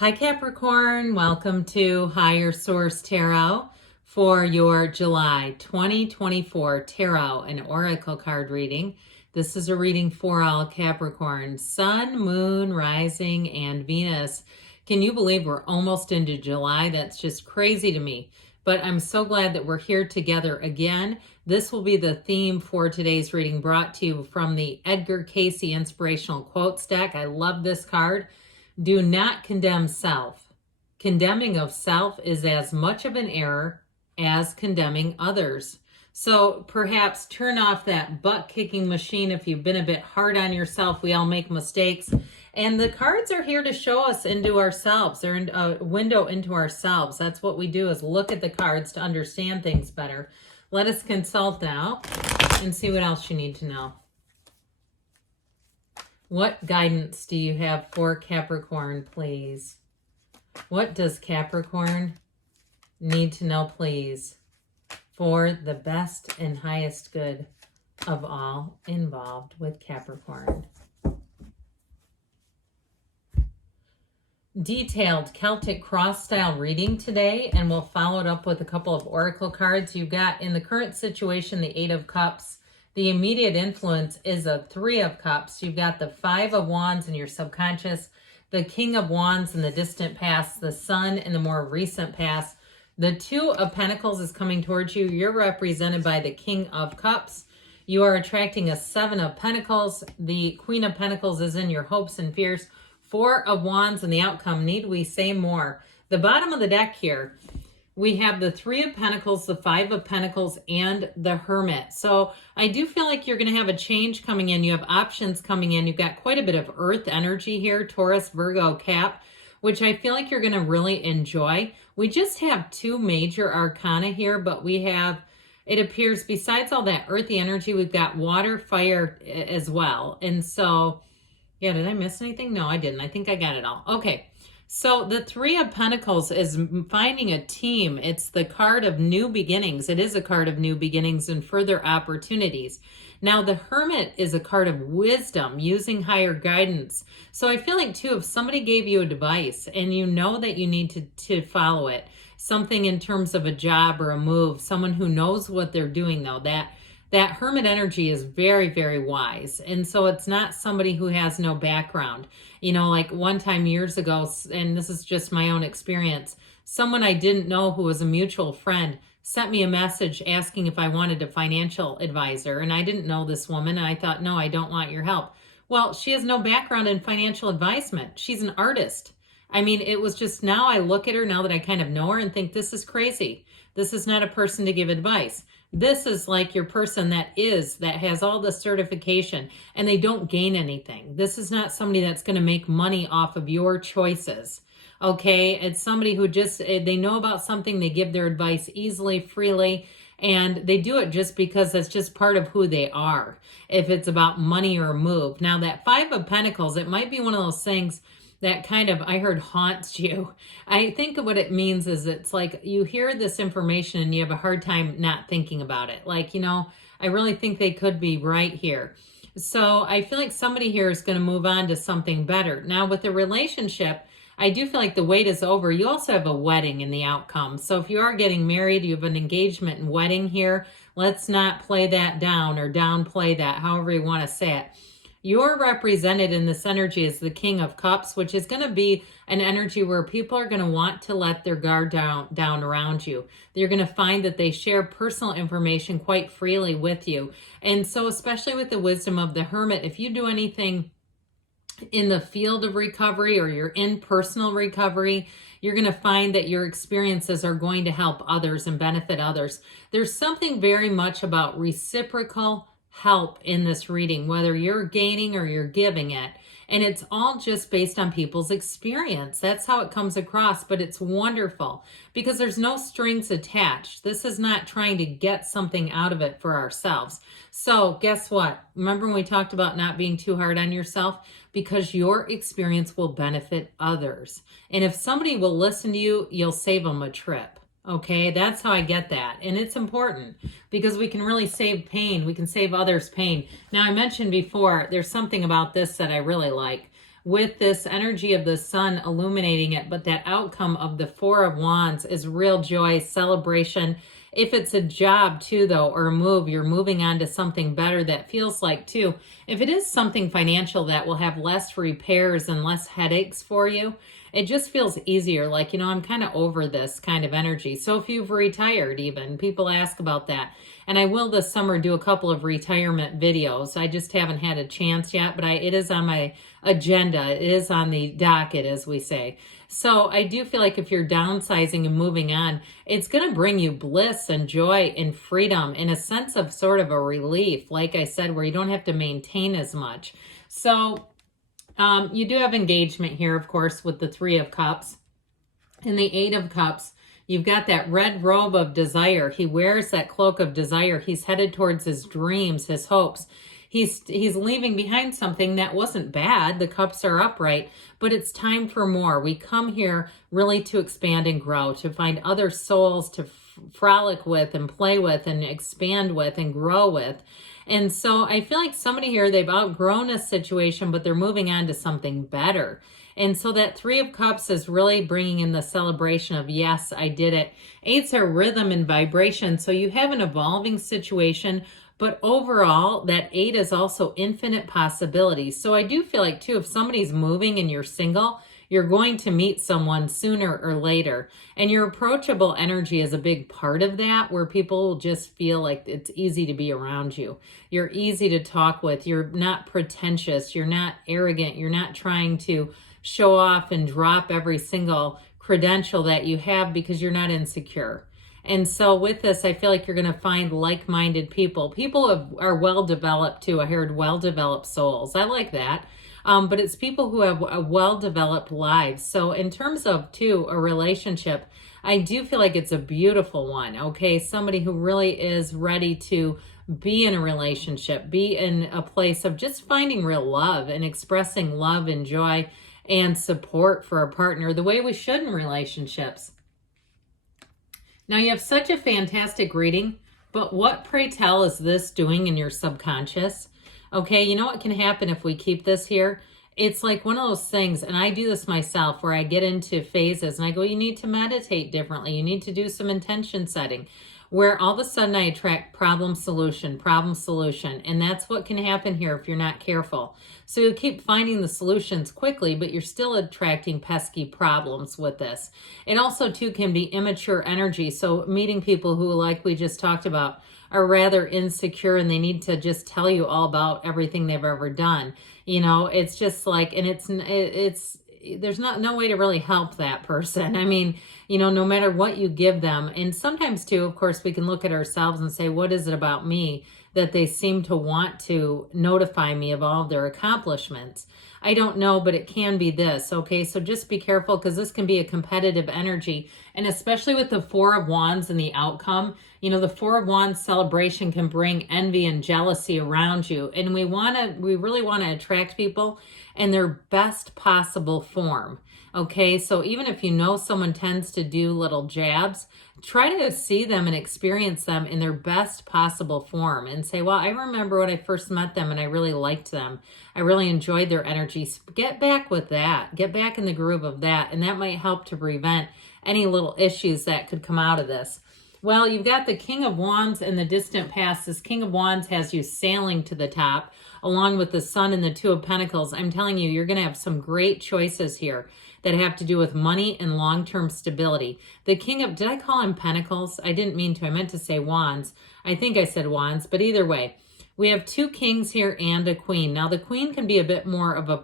Hi Capricorn, welcome to Higher Source Tarot for your July 2024 Tarot and Oracle card reading. This is a reading for all Capricorn, Sun, Moon, Rising, and Venus. Can you believe we're almost into July? That's just crazy to me. But I'm so glad that we're here together again. This will be the theme for today's reading, brought to you from the Edgar Cayce Inspirational Quotes deck. I love this card. Do not condemn self. Condemning of self is as much of an error as condemning others. So perhaps turn off that butt-kicking machine if you've been a bit hard on yourself. We all make mistakes. And the cards are here to show us into ourselves. They're a window into ourselves. That's what we do, is look at the cards to understand things better. Let us consult now and see what else you need to know. What guidance do you have for Capricorn, please? What does Capricorn need to know, please, for the best and highest good of all involved with Capricorn? Detailed Celtic cross-style reading today, and we'll follow it up with a couple of oracle cards. You've got, in the current situation, the Eight of Cups. The immediate influence is a Three of Cups. You've got the Five of Wands in your subconscious, the King of Wands in the distant past, the Sun in the more recent past. The Two of Pentacles is coming towards you. You're represented by the King of Cups. You are attracting a Seven of Pentacles. The Queen of Pentacles is in your hopes and fears. Four of Wands and the outcome. Need we say more? The bottom of the deck here, we have the Three of Pentacles, the Five of Pentacles, and the Hermit. So I do feel like you're going to have a change coming in. You have options coming in. You've got quite a bit of Earth energy here, Taurus, Virgo, Cap, which I feel like you're going to really enjoy. We just have two major arcana here, but we have, it appears, besides all that earthy energy, we've got water, fire as well. And so, yeah, did I miss anything? No, I didn't. I think I got it all. Okay. So the Three of Pentacles is finding a team. It's the card of new beginnings. It is a card of new beginnings and further opportunities. Now the Hermit is a card of wisdom, using higher guidance. So I feel like too, if somebody gave you a advice and you know that you need to follow it, something in terms of a job or a move, someone who knows what they're doing though, that Hermit energy is very, very wise. And so it's not somebody who has no background. You know, like one time years ago, and this is just my own experience, someone I didn't know who was a mutual friend sent me a message asking if I wanted a financial advisor. And I didn't know this woman. And I thought, no, I don't want your help. Well, she has no background in financial advisement. She's an artist. I mean, it was just, now I look at her now that I kind of know her and think, this is crazy. This is not a person to give advice. This is like your person that has all the certification and they don't gain anything. This is not somebody that's going to make money off of your choices. Okay. It's somebody who just, they know about something. They give their advice easily, freely, and they do it just because that's just part of who they are. If it's about money or a move. Now that Five of Pentacles, it might be one of those things that kind of, I heard, haunts you. I think what it means is it's like you hear this information and you have a hard time not thinking about it. Like, you know, I really think they could be right here. So I feel like somebody here is going to move on to something better. Now with the relationship, I do feel like the wait is over. You also have a wedding in the outcome. So if you are getting married, you have an engagement and wedding here. Let's not play that down or downplay that, however you want to say it. You're represented in this energy as the King of Cups, which is going to be an energy where people are going to want to let their guard down around you. You're going to find that they share personal information quite freely with you. And so especially with the wisdom of the Hermit, if you do anything in the field of recovery or you're in personal recovery, you're going to find that your experiences are going to help others and benefit others. There's something very much about reciprocal help in this reading, whether you're gaining or you're giving it. And it's all just based on people's experience. That's how it comes across, but it's wonderful because there's no strings attached. This is not trying to get something out of it for ourselves. So guess what? Remember when we talked about not being too hard on yourself? Because your experience will benefit others. And if somebody will listen to you, you'll save them a trip. Okay, that's how I get that. And it's important because we can really save pain. We can save others pain. Now, I mentioned before, there's something about this that I really like. with this energy of the sun illuminating it, but that outcome of the Four of Wands is real joy, celebration. If it's a job too, though, or a move, you're moving on to something better that feels like too. If it is something financial that will have less repairs and less headaches for you, it just feels easier. Like, I'm kind of over this kind of energy. So if you've retired even, people ask about that. And I will this summer do a couple of retirement videos. I just haven't had a chance yet, but it is on my agenda. It is on the docket, as we say. So I do feel like if you're downsizing and moving on, it's going to bring you bliss and joy and freedom and a sense of sort of a relief, like I said, where you don't have to maintain as much. So you do have engagement here, of course, with the Three of Cups. And the Eight of Cups, you've got that red robe of desire. He wears that cloak of desire. He's headed towards his dreams, his hopes. He's leaving behind something that wasn't bad. The cups are upright, but it's time for more. We come here really to expand and grow, to find other souls to frolic with and play with and expand with and grow with. And so I feel like somebody here, they've outgrown a situation, but they're moving on to something better. And so that Three of Cups is really bringing in the celebration of, yes, I did it. Eights are rhythm and vibration. So you have an evolving situation, but overall, that Eight is also infinite possibilities. So I do feel like, too, if somebody's moving and you're single, you're going to meet someone sooner or later. And your approachable energy is a big part of that, where people will just feel like it's easy to be around you. You're easy to talk with. You're not pretentious. You're not arrogant. You're not trying to show off and drop every single credential that you have because you're not insecure. And so with this, I feel like you're going to find like-minded people. People are well-developed too. I heard well-developed souls. I like that. But it's people who have a well-developed lives. So in terms of, too, a relationship, I do feel like it's a beautiful one, okay? Somebody who really is ready to be in a relationship, be in a place of just finding real love and expressing love and joy and support for a partner the way we should in relationships. Now, you have such a fantastic reading, but what, pray tell, is this doing in your subconscious? Okay, you know what can happen if we keep this here? It's like one of those things, and I do this myself, where I get into phases and I go, you need to meditate differently. You need to do some intention setting, where all of a sudden I attract problem, solution. And that's what can happen here if you're not careful. So you'll keep finding the solutions quickly, but you're still attracting pesky problems with this. It also, too, can be immature energy. So meeting people who, like we just talked about, are rather insecure and they need to just tell you all about everything they've ever done. It's just like, and there's no way to really help that person. I mean, no matter what you give them. And sometimes too, of course, we can look at ourselves and say, what is it about me that they seem to want to notify me of all of their accomplishments? I don't know, but it can be this. Okay, so just be careful, because this can be a competitive energy. And especially with the Four of Wands and the outcome, the Four of Wands celebration can bring envy and jealousy around you. And we really want to attract people in their best possible form. Okay, so even if someone tends to do little jabs, try to see them and experience them in their best possible form and say, well, I remember when I first met them and I really liked them. I really enjoyed their energy. Get back with that. Get back in the groove of that. And that might help to prevent any little issues that could come out of this. Well, you've got the King of Wands in the distant past. This King of Wands has you sailing to the top, along with the Sun and the Two of Pentacles. I'm telling you, you're going to have some great choices here that have to do with money and long-term stability. The King of, did I call him Pentacles? I didn't mean to. I meant to say Wands. I think I said Wands, but either way, we have two kings here and a queen. Now, the queen can be a bit more of a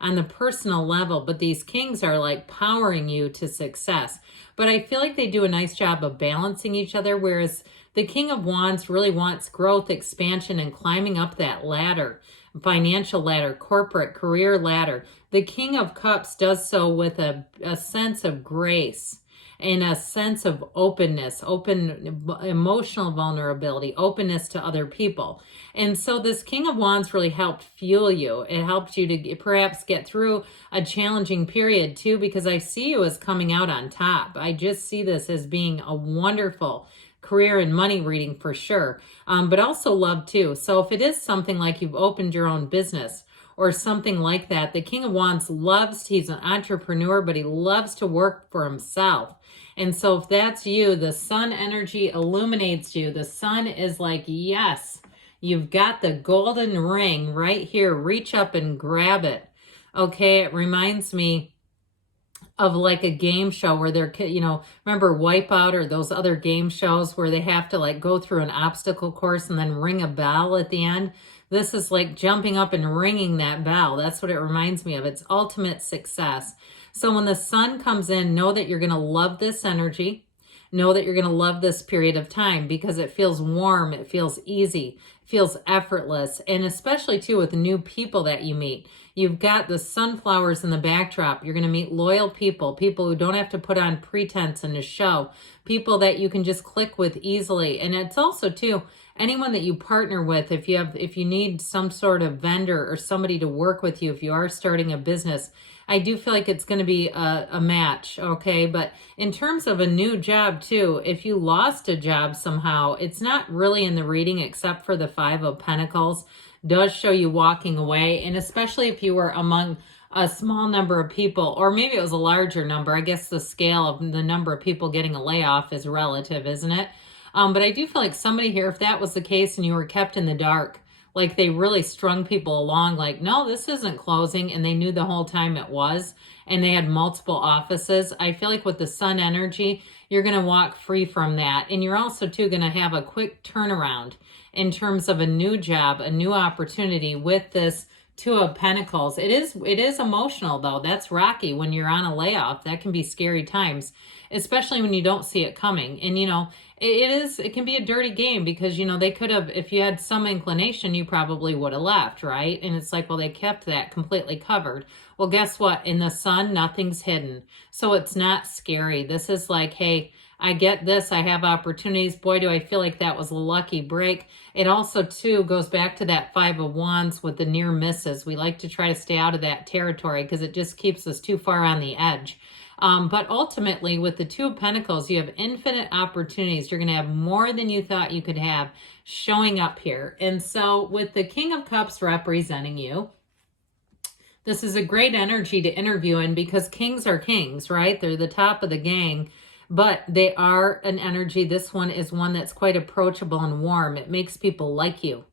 on the personal level, but these kings are like powering you to success. But I feel like they do a nice job of balancing each other, whereas the King of Wands really wants growth, expansion, and climbing up that ladder, financial ladder, corporate career ladder. The King of Cups does so with a sense of grace and a sense of openness, open emotional vulnerability, openness to other people. And so this King of Wands really helped fuel you. It helped you to perhaps get through a challenging period too, because I see you as coming out on top. I just see this as being a wonderful career and money reading for sure, but also love too. So if it is something like you've opened your own business, or something like that. The King of Wands he's an entrepreneur, but he loves to work for himself. And so if that's you, the sun energy illuminates you. The sun is like, yes, you've got the golden ring right here. Reach up and grab it. Okay, it reminds me of like a game show where they're, remember Wipeout or those other game shows where they have to like go through an obstacle course and then ring a bell at the end. This is like jumping up and ringing that bell. That's what it reminds me of. It's ultimate success. So when the sun comes in, know that you're going to love this energy. Know that you're going to love this period of time because it feels warm. It feels easy. It feels effortless. And especially too with new people that you meet. You've got the sunflowers in the backdrop. You're going to meet loyal people, people who don't have to put on pretense and a show, people that you can just click with easily. And it's also too, anyone that you partner with, if you need some sort of vendor or somebody to work with you, if you are starting a business, I do feel like it's going to be a match, okay? But in terms of a new job too, if you lost a job somehow, it's not really in the reading except for the Five of Pentacles. Does show you walking away, and especially if you were among a small number of people, or maybe it was a larger number. I guess the scale of the number of people getting a layoff is relative, isn't it? But I do feel like somebody here, if that was the case and you were kept in the dark, like they really strung people along, like, no, this isn't closing, and they knew the whole time it was, and they had multiple offices. I feel like with the sun energy, you're going to walk free from that, and you're also too going to have a quick turnaround in terms of a new job, a new opportunity with this Two of Pentacles. It is emotional though. That's rocky when you're on a layoff. That can be scary times, especially when you don't see it coming. And it can be a dirty game because they could have, if you had some inclination, you probably would have left, right? And it's like, well, they kept that completely covered. Well, guess what? In the sun, nothing's hidden. So it's not scary. This is like, hey, I get this. I have opportunities. Boy, do I feel like that was a lucky break. It also, too, goes back to that Five of Wands with the near misses. We like to try to stay out of that territory because it just keeps us too far on the edge. But ultimately, with the Two of Pentacles, you have infinite opportunities. You're going to have more than you thought you could have showing up here. And so with the King of Cups representing you, this is a great energy to interview in because kings are kings, right? They're the top of the gang. But they are an energy. This one is one that's quite approachable and warm. It makes people like you.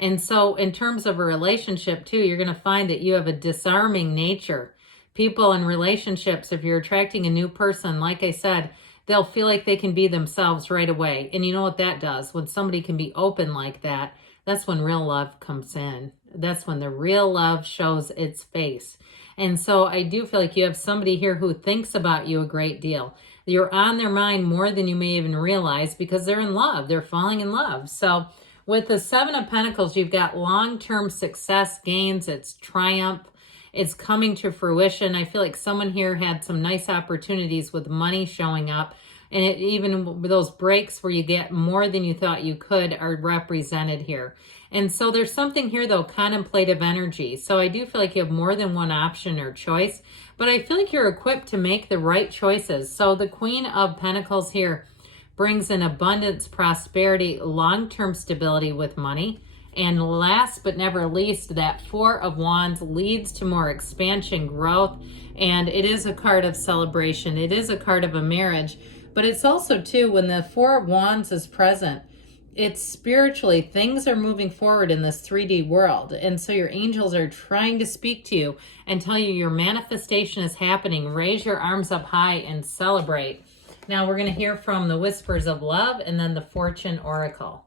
And so in terms of a relationship too, you're going to find that you have a disarming nature. People in relationships, if you're attracting a new person, like I said, they'll feel like they can be themselves right away. And you know what that does? When somebody can be open like that, that's when real love comes in. That's when the real love shows its face. And so I do feel like you have somebody here who thinks about you a great deal. You're on their mind more than you may even realize because they're in love. They're falling in love. So with the Seven of Pentacles, you've got long-term success gains. It's triumph. It's coming to fruition. I feel like someone here had some nice opportunities with money showing up. And even those breaks where you get more than you thought you could are represented here. And so there's something here, though, contemplative energy. So I do feel like you have more than one option or choice. But I feel like you're equipped to make the right choices. So the Queen of Pentacles here brings in abundance, prosperity, long-term stability with money. And last but never least, that Four of Wands leads to more expansion, growth. And it is a card of celebration. It is a card of a marriage. But it's also, too, when the Four of Wands is present, it's spiritually, things are moving forward in this 3D world. And so your angels are trying to speak to you and tell you your manifestation is happening. Raise your arms up high and celebrate. Now we're going to hear from the Whispers of Love and then the Fortune Oracle.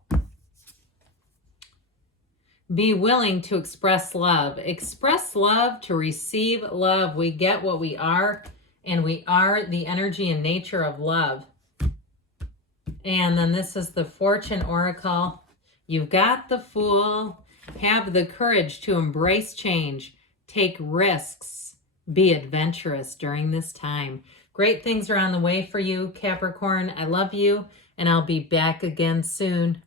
Be willing to express love. Express love to receive love. We get what we are, and we are the energy and nature of love. And then this is the Fortune Oracle. You've got the Fool. Have the courage to embrace change. Take risks. Be adventurous during this time. Great things are on the way for you, Capricorn. I love you, and I'll be back again soon.